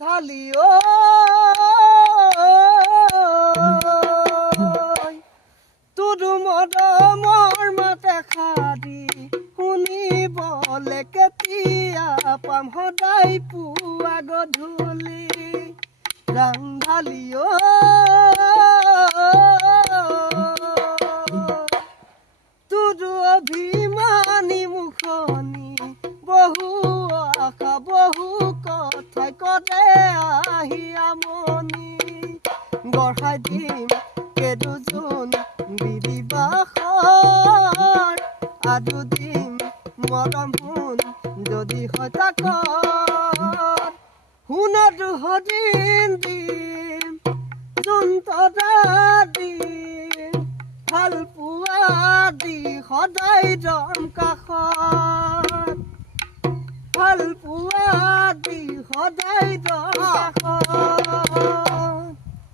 ঢালি ঐ তোৰ মৰমৰ মাতে খাৰি শুনিবলে কেতিয়া পাম সদায় পুৱা গধূলি। ৰাংঢালি কৰে আহি আমনি গঢ়াই দিম কেদুজোন বিৰিবাসৰ আৰু দিম মৰম শুন যদি সজাগ শুনাটো সদিন দিম যোনতৰা দিম ভাল পোৱা দি সদায় ৰম কাষত। 我在这